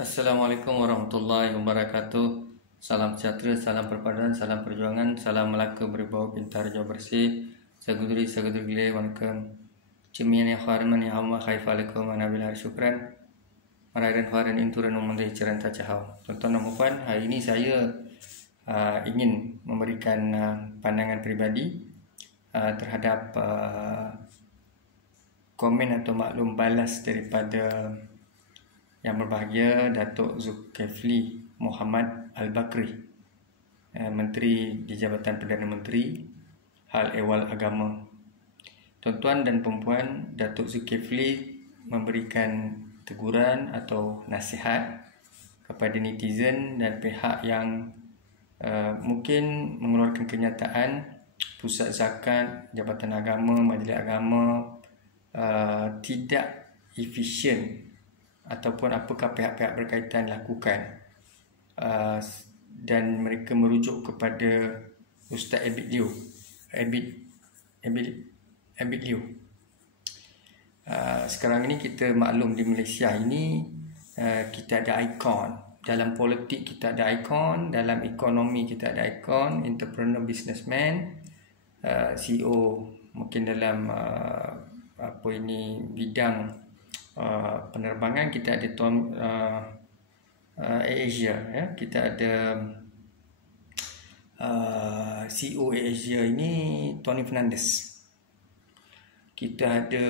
Assalamualaikum warahmatullahi wabarakatuh. Salam sejahtera, salam perpaduan, salam perjuangan, salam Melaka berbau pintar jauh bersih. Saguduri gile, waalaikum. Cemian yang khariman yang hamba khaifalikum wa nabil hari syukran. Marairan khairan inturan umandai ceranta cahau. Tuan-tuan dan puan, hari ini saya ingin memberikan pandangan pribadi terhadap komen atau maklum balas daripada Yang berbahagia Datuk Zulkifli Mohamed Al-Bakri, Menteri di Jabatan Perdana Menteri Hal Ehwal Agama. Tuan-tuan dan puan-puan, Datuk Zulkifli memberikan teguran atau nasihat kepada netizen dan pihak yang mungkin mengeluarkan kenyataan Pusat Zakat, Jabatan Agama, Majlis Agama tidak efisien ataupun apakah pihak-pihak berkaitan lakukan, dan mereka merujuk kepada Ustaz Abid Liew. Sekarang ini kita maklum di Malaysia ini kita ada ikon. Dalam politik kita ada ikon, dalam ekonomi kita ada ikon, entrepreneur, businessman, CEO, mungkin dalam bidang penerbangan kita ada AirAsia, ya. Kita ada CEO AirAsia ini Tony Fernandes. Kita ada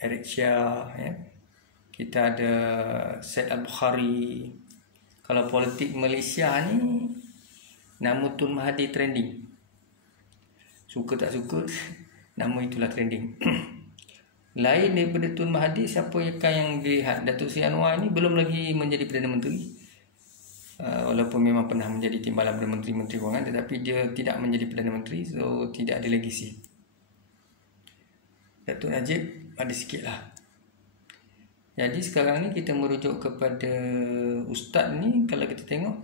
Eric Chia, ya. Kita ada Syed Al-Bukhari. Kalau politik Malaysia ni, nama Tun Mahathir trending. Suka tak suka, nama itulah trending. Lain daripada Tun Mahathir, siapa yang dilihat? Datuk Seri Anwar ini belum lagi menjadi Perdana Menteri, walaupun memang pernah menjadi timbalan Perdana Menteri Kewangan, tetapi dia tidak menjadi Perdana Menteri, so tidak ada legasi. Datuk Najib ada sikit lah. Jadi sekarang ni kita merujuk kepada Ustaz ni. Kalau kita tengok,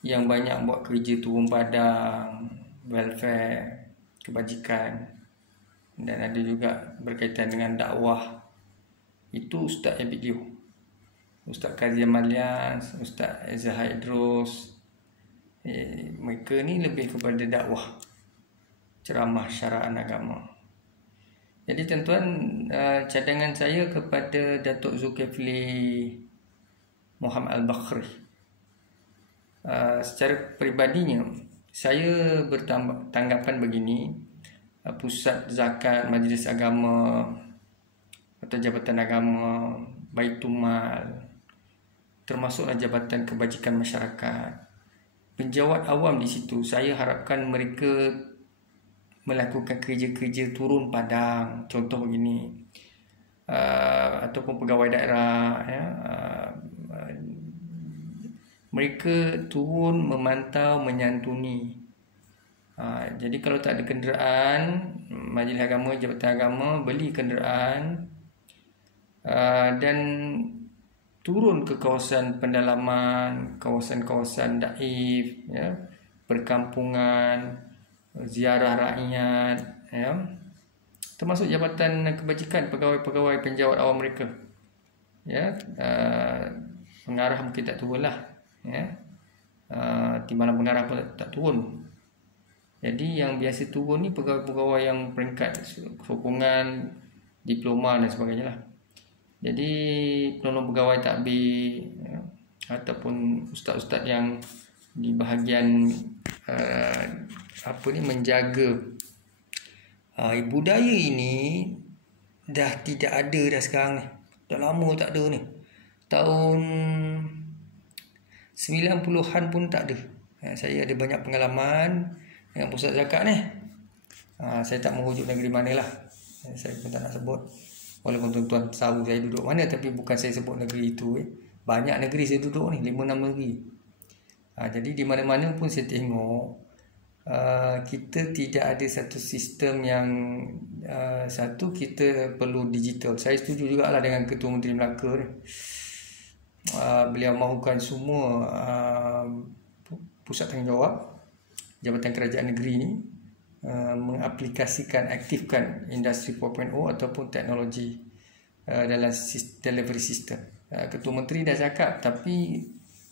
yang banyak buat kerja turun padang, welfare, kebajikan, dan ada juga berkaitan dengan dakwah, itu Ustaz Abid Liew, Ustaz Kazim Malian, Ustaz Zahid Idrus. Mereka ni lebih kepada dakwah, ceramah syara'an agama. Jadi tuan-tuan, cadangan saya kepada Datuk Zulkifli Mohamed Al-Bakri, secara peribadinya saya bertanggapan begini: Pusat Zakat, Majlis Agama atau Jabatan Agama, Baitul Mal, termasuklah Jabatan Kebajikan Masyarakat, penjawat awam di situ, saya harapkan mereka melakukan kerja-kerja turun padang. Contoh begini, ataupun pegawai daerah, ya, mereka turun memantau, menyantuni. Jadi kalau tak ada kenderaan, Majlis Agama, Jabatan Agama beli kenderaan, dan turun ke kawasan pendalaman, kawasan-kawasan daif, ya, perkampungan, ziarah rakyat, ya, termasuk Jabatan Kebajikan, pegawai-pegawai penjawat awam mereka, ya. Pengarah mungkin tak turun lah, ya. Timbalan pengarah pun tak turun. Jadi yang biasa turun ni pegawai-pegawai yang peringkat sokongan, diploma dan sebagainya lah. Jadi penolong pegawai takbir, ya, ataupun ustaz-ustaz yang di bahagian menjaga budaya ini dah tidak ada dah sekarang ni. Dah lama tak ada ni. Tahun 90-an pun tak ada. Saya ada banyak pengalaman dengan pusat zakat ni. Saya tak merujuk negeri mana lah, saya pun tak nak sebut, walaupun tuan-tuan tahu saya duduk mana, tapi bukan saya sebut negeri itu. Banyak negeri saya duduk ni, 5-6 negeri. Jadi di mana-mana pun saya tengok, kita tidak ada satu sistem yang satu, kita perlu digital. Saya setuju jugalah dengan Ketua Menteri Melaka ni. Beliau mahukan semua pusat tanggungjawab Jabatan Kerajaan Negeri ini mengaplikasikan, aktifkan industri 4.0 ataupun teknologi dalam delivery system. Ketua Menteri dah cakap, tapi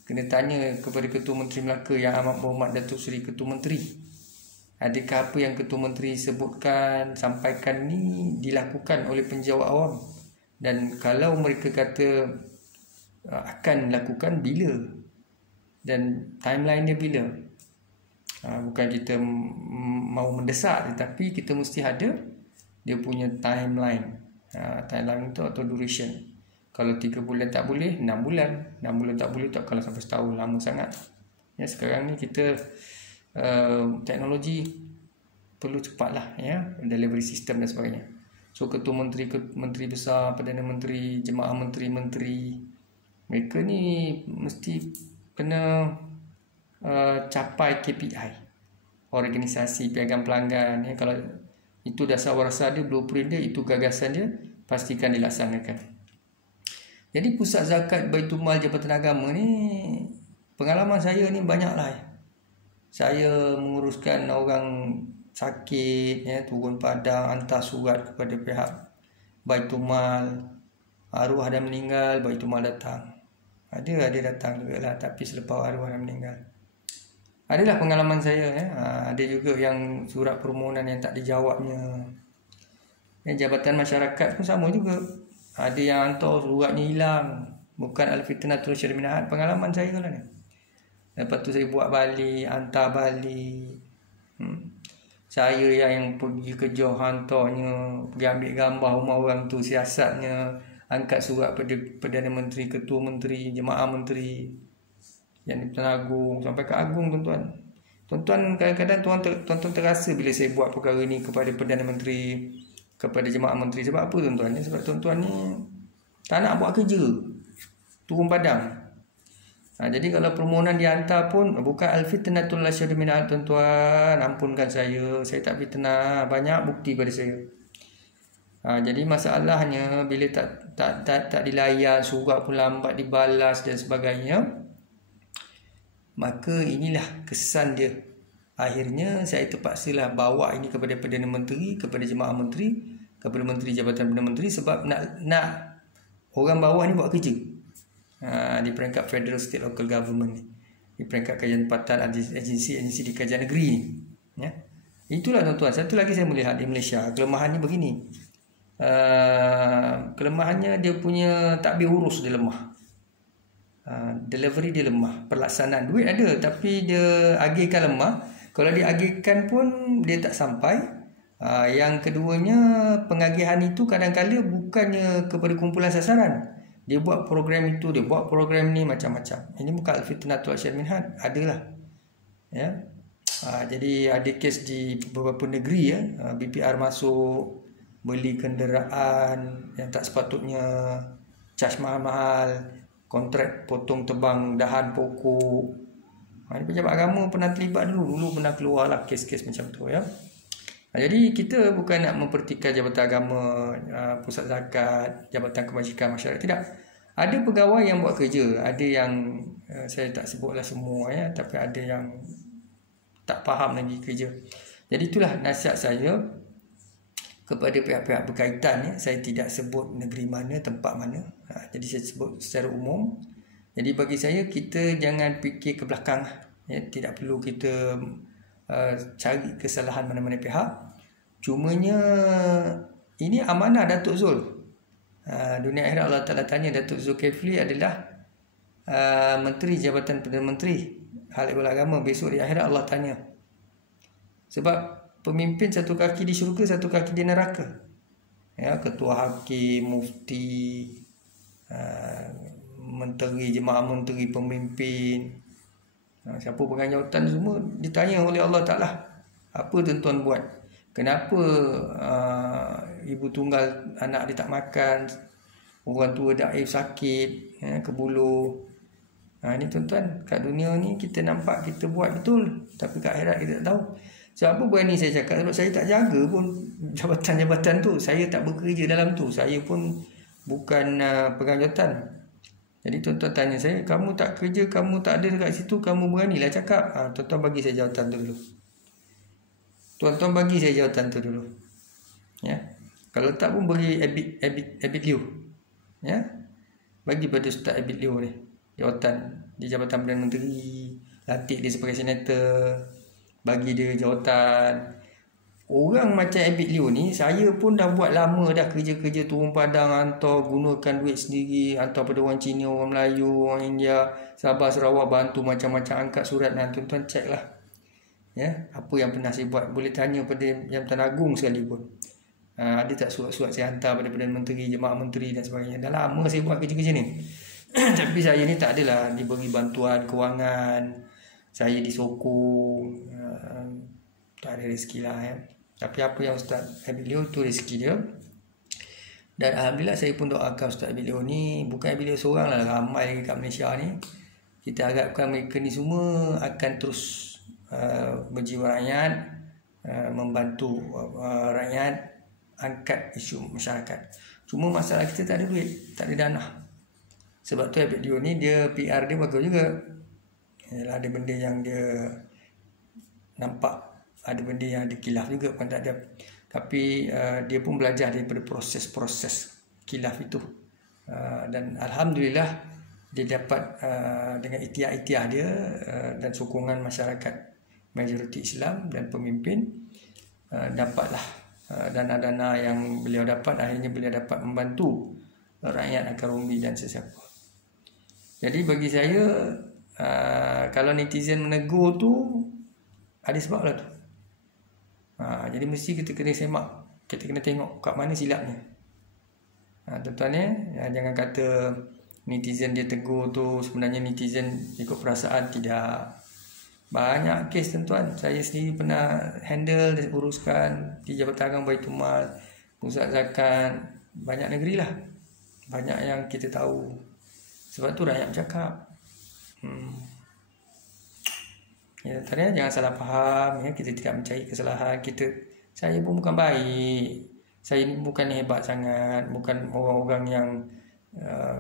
kena tanya kepada Ketua Menteri Melaka Yang Amat Berhormat Datuk Seri Ketua Menteri, adakah apa yang Ketua Menteri sebutkan, sampaikan ni dilakukan oleh penjawat awam? Dan kalau mereka kata akan lakukan, bila? Dan timeline dia bila? Bukan kita mau mendesak, tetapi kita mesti ada dia punya timeline. Timeline itu atau duration. Kalau 3 bulan tak boleh, 6 bulan. 6 bulan tak boleh, tak kalau sampai setahun, lama sangat. Ya, sekarang ni kita teknologi perlu cepatlah, ya, delivery system dan sebagainya. So ketua menteri, menteri besar, perdana menteri, jemaah menteri-menteri, mereka ni mesti kena capai KPI, organisasi piagam pelanggan, ya. Kalau itu dasar warasa dia, blueprint dia, itu gagasan dia, pastikan dilaksanakan. Jadi pusat zakat Baitulmal Jabatan Agama ni, pengalaman saya ni banyaklah. Saya menguruskan orang sakit, ya, turun padang, hantar surat kepada pihak Baitulmal, arwah dah meninggal, Baitulmal datang. Ada datang juga lah, tapi selepas arwah dah meninggal. Adalah pengalaman saya, ya. Ada juga yang surat permohonan yang tak dijawabnya. Jabatan masyarakat pun sama juga. Ada yang hantar suratnya hilang, bukan al-fitnatul syarminahat. Pengalaman saya lah ni. Lepas tu saya buat balik, hantar balik. Saya yang pergi kerja hantarnya, pergi ambil gambar rumah orang tu, siasatnya, angkat surat pada Perdana Menteri, Ketua Menteri, Jemaah Menteri, yang di Pertuan Agong, sampai ke Agong, tuan-tuan. Tuan-tuan, kadang-kadang tuan-tuan terasa bila saya buat perkara ni kepada Perdana Menteri, kepada Jemaah Menteri. Sebab apa, tuan-tuan? Sebab tuan-tuan ni tak nak buat kerja, turun padang. Jadi kalau permohonan dihantar pun bukan al-fitnatul syarminahat, tuan-tuan, ampunkan saya tak fitnah, banyak bukti pada saya. Jadi masalahnya bila tak dilayan, surat pun lambat dibalas dan sebagainya, maka inilah kesan dia. Akhirnya saya terpaksalah bawa ini kepada Perdana Menteri, kepada Jemaah Menteri, kepada Menteri Jabatan Perdana Menteri, sebab nak orang bawah ni buat kerja. Di peringkat federal, state, local government ni, di peringkat kajian tempatan, agensi di kajian negeri ni, ya. Itulah tuan-tuan. Satu lagi saya melihat di Malaysia, kelemahannya begini. Kelemahannya dia punya takbir urus dia lemah. Delivery dia lemah. Pelaksanaan duit ada, tapi dia agihkan lemah. Kalau dia agihkan pun dia tak sampai. Yang keduanya, pengagihan itu kadang-kadang bukannya kepada kumpulan sasaran. Dia buat program itu, dia buat program ni, macam-macam. Ini bukan al-fitnatul syarminahat, adalah, ya. Jadi ada kes di beberapa negeri, ya, BPR masuk, beli kenderaan yang tak sepatutnya, charge mahal-mahal, kontrak potong tebang dahan pokok. Ini pejabat agama pernah terlibat dulu pernah keluar lah kes-kes macam tu, ya. Jadi kita bukan nak mempertikaikan jabatan agama, pusat zakat, jabatan kebajikan masyarakat, tidak. Ada pegawai yang buat kerja, ada yang saya tak sebutlah semua, ya, tapi ada yang tak faham lagi kerja. Jadi itulah nasihat saya kepada pihak-pihak berkaitan, ya. Saya tidak sebut negeri mana, tempat mana. Jadi saya sebut secara umum. Jadi bagi saya, kita jangan fikir ke belakang, ya. Tidak perlu kita cari kesalahan mana-mana pihak. Cumanya ini amanah Datuk Zul. Dunia akhirat Allah Ta'ala tanya Datuk Zulkifli adalah Menteri Jabatan Perdana Menteri Hal Ehwal Agama. Besok di akhirat Allah tanya. Sebab pemimpin satu kaki di syurga, satu kaki di neraka, ya. Ketua hakim, mufti, menteri, jemaah menteri, pemimpin, siapa pegang jawatan, semua ditanya oleh Allah Ta'ala. Apa tuan-tuan buat? Kenapa ibu tunggal anak dia tak makan, orang tua daif sakit, ya, kebuluh. Ini tuan-tuan, kat dunia ni kita nampak kita buat betul, tapi kat akhirat kita tak tahu. Sebab apa berani saya cakap? Sebab saya tak jaga pun jabatan-jabatan tu. Saya tak bekerja dalam tu. Saya pun bukan pegang jawatan. Jadi tuan-tuan tanya saya, kamu tak kerja, kamu tak ada dekat situ, kamu beranilah cakap. Tuan-tuan bagi saya jawatan tu dulu. Tuan-tuan bagi saya jawatan tu dulu, ya. Kalau tak pun bagi Abid Liu, ya. bagi pada Ustaz Abid Leo ni jawatan di Jabatan Perdana Menteri, lantik dia sebagai senator, bagi dia jawatan. Orang macam Abid Leo ni, saya pun dah buat lama dah kerja-kerja turun padang, hantar, gunakan duit sendiri, hantar pada orang Cina, orang Melayu, orang India, Sabah, Sarawak, bantu macam-macam, angkat surat. Dan tuan-tuan cek lah ya, apa yang pernah saya buat. Boleh tanya pada Yang Bertuan Agong sekalipun, ada tak surat-surat saya hantar pada Perdana Menteri, Jemaah Menteri dan sebagainya. Dah lama saya buat kerja-kerja ni. Tapi saya ni tak adalah diberi bantuan kewangan, saya disokong, tak ada rezeki lah ya. Tapi apa yang Ustaz Abid Leo tu rezeki dia. Dan Alhamdulillah saya pun doakan Ustaz Abid Leo ni, bukan Abid Leo seorang lah, ramai lagi kat Malaysia ni. Kita harapkan mereka ni semua akan terus berjiwa rakyat, membantu rakyat, angkat isu masyarakat. Cuma masalah kita tak ada duit, tak ada dana. Sebab tu Abid Leo ni, dia PR dia bagus juga. Yalah, ada benda yang dia nampak, ada benda yang ada kilaf juga, bukan tak ada. Tapi dia pun belajar daripada proses-proses kilaf itu. Dan Alhamdulillah dia dapat dengan ikhtiar-ikhtiar dia dan sokongan masyarakat majoriti Islam dan pemimpin, dapatlah dana-dana yang beliau dapat. Akhirnya beliau dapat membantu rakyat akar umbi dan sesiapa. Jadi bagi saya, kalau netizen menegur tu ada sebab lah tu. Jadi mesti kita kena semak, kita kena tengok kat mana silapnya. Tuan-tuan ya, jangan kata netizen dia tegur tu sebenarnya netizen ikut perasaan. Tidak. Banyak kes tuan-tuan, saya sendiri pernah handle dan uruskan di Jabatan Agong Baitul Mal, Pusat Zakat, banyak negeri lah, banyak yang kita tahu. Sebab tu rakyat bercakap. Ya, tadi jangan salah faham ya, kita tidak mencari kesalahan kita. Saya pun bukan baik. Saya ni bukan hebat sangat, bukan orang-orang yang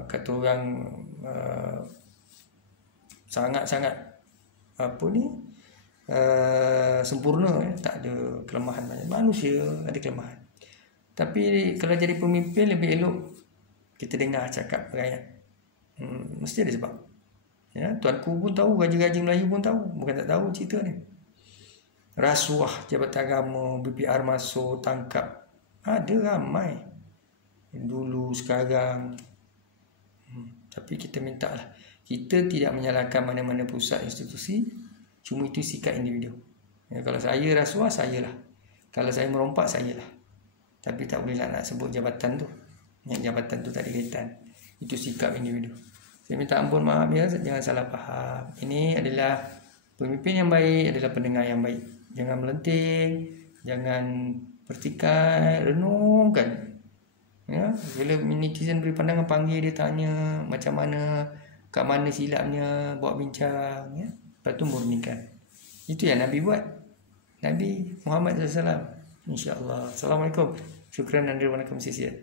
kata orang sangat-sangat apa ni sempurna ya. Tak ada kelemahan banyak. Manusia ada kelemahan. Tapi kalau jadi pemimpin lebih elok kita dengar cakap rakyat. Mesti ada sebab. Ya, tuanku pun tahu, raja-raja Melayu pun tahu, bukan tak tahu cerita ni. Rasuah Jabatan Agama, BPR masuk, tangkap, ada ramai dulu, sekarang. Tapi kita minta lah, kita tidak menyalahkan mana-mana pusat institusi, cuma itu sikap individu. Ya, kalau saya rasuah, saya lah. Kalau saya merompak, saya lah. Tapi tak boleh nak sebut jabatan tu. Yang jabatan tu tak ada kaitan. Itu sikap individu. Saya minta ampun, maaf ya, jangan salah faham. Ini adalah pemimpin yang baik, adalah pendengar yang baik. Jangan melenting, jangan bertikai, renungkan. Ya, bila netizen beri pandangan, panggil dia, tanya macam mana, kat mana silapnya, bawa bincang, ya. Lepas tu murnikan. Itu yang Nabi buat. Nabi Muhammad SAW. InsyaAllah. Assalamualaikum. Syukran dan terima kasih.